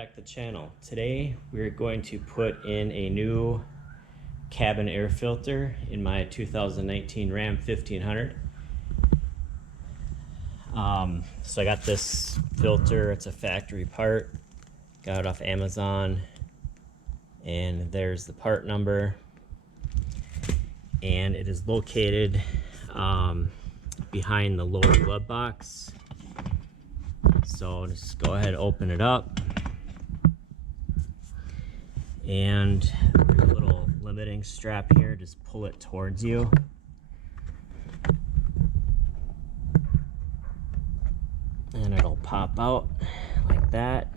back to the channel. Today we're going to put in a new cabin air filter in my 2019 Ram 1500. So I got this filter, it's a factory part, got it off Amazon, and there's the part number, and it is located behind the lower glove box. So just go ahead and open it up, and there's a little limiting strap here, just pull it towards you. And it'll pop out like that,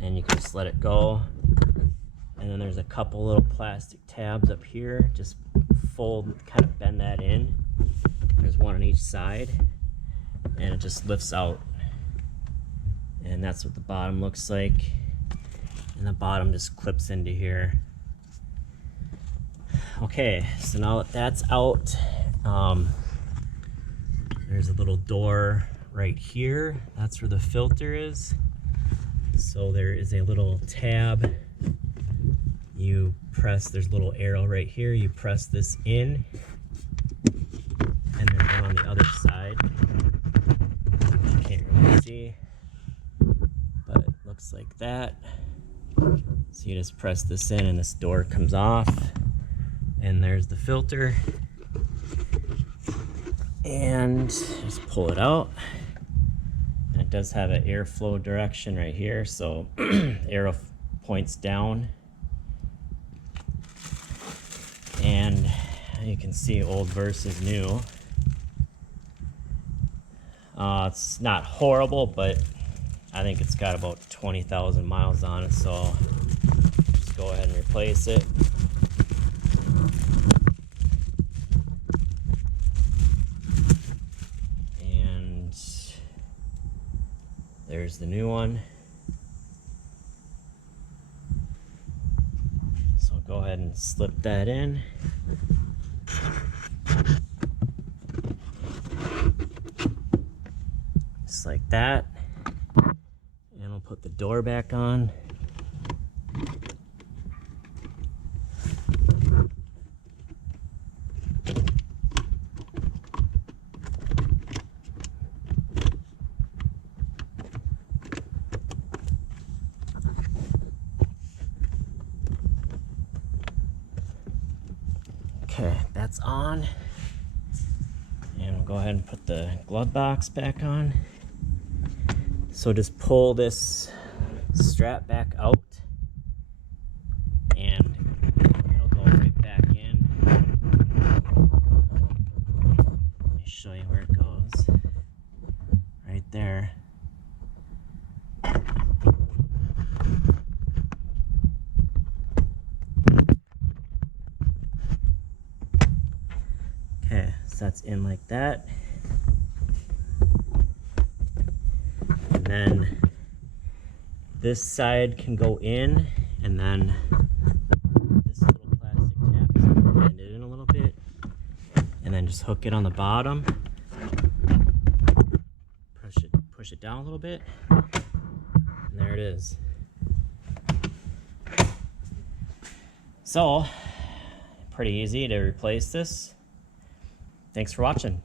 and you can just let it go. And then there's a couple little plastic tabs up here, just fold, kind of bend that in. There's one on each side, and it just lifts out. And that's what the bottom looks like. And the bottom just clips into here. Okay, so now that that's out, there's a little door right here. That's where the filter is. So there is a little tab. You press, there's a little arrow right here. You press this in, and there's one on the other side, which you can't really see, but it looks like that. So you just press this in and this door comes off, and there's the filter, and just pull it out. And it does have an airflow direction right here, so arrow points down, and you can see old versus new. It's not horrible, but I think it's got about 20,000 miles on it, so just go ahead and replace it. And there's the new one. So go ahead and slip that in. Just like that. And we'll put the door back on. Okay, that's on. And we'll go ahead and put the glove box back on. So just pull this strap back out, and it'll go right back in. Let me show you where it goes. Right there. Okay, so that's in like that. And then this side can go in, and then this little plastic tab is going to bend it in a little bit, and then just hook it on the bottom. Push it down a little bit, and there it is. So, pretty easy to replace this. Thanks for watching.